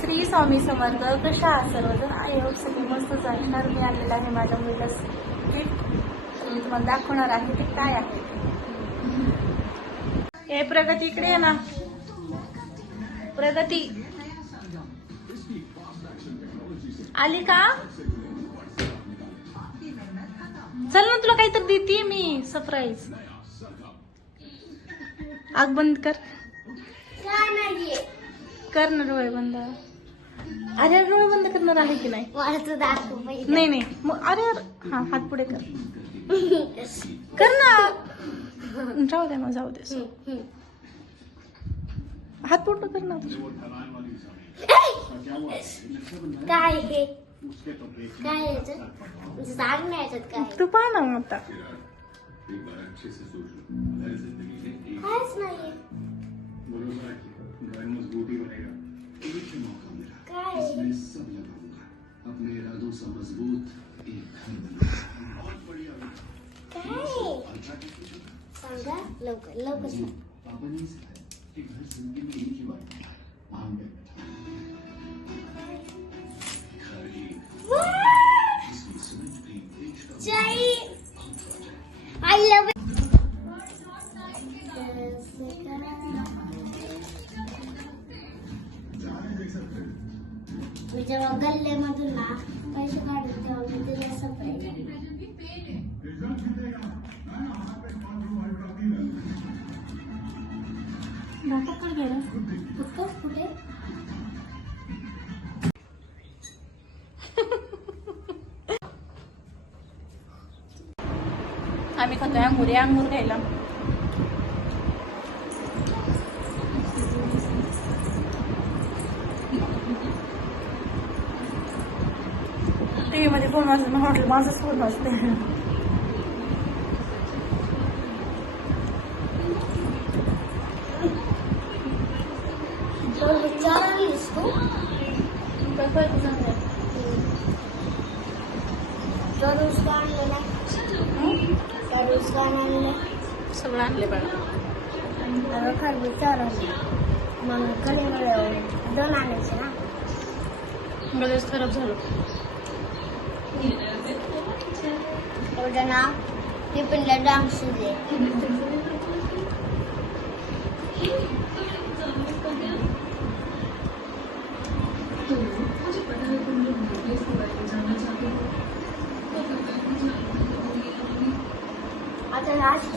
श्री स्वामी समर्थ. कशा आहात सर्वजण? आय होप सगळे मस्तच असणार. मी आणलेलं आहे माझ्या मुलीला किट. मी तुम्हाला दाखवणार आहे ते काय आहे. हे प्रगती इकडे आहे ना. प्रगती आली का? चल ना, तुला काहीतरी देते मी सरप्राईज. आग बंद कर. कर ना डोळे बंद. अरे डोळे बंद करणार आहे की नाही? नाही नाही मग अरे हा हात पुढे कर. कर ना. जाऊ दे मग, जाऊ दे. हात पुढे कर ना. काय हे काय सांग नाही काय तू पाहा ना आता. काहीच नाही. काय अपने इरादों से मजबूत एक घर बना. काय सांगा लवकर लवकर सांग. पापा ने सिखाया कि घर जिंदगी में एक ही बार बनता है. आम में बैठा I love it. मी जेव्हा गल्ल्यामधून ना पैसे काढून तेव्हा मी तिला सरप्राईज कुठे आम्ही खातोय अंगुरी. अंगूर घ्यायला टीव्ही मध्ये फोन वाजतो. हॉटेल माझंच फोन वाजते. चार आणलीस तू रोज का आणलं ना रोज का आणलं सगळं आणले बाळा. खरबूज चार आणले. मग कडे दोन आणायचे ना. बरेच खराब झालं. एवढं ना टिफिनला डान्स दे. आता लास्ट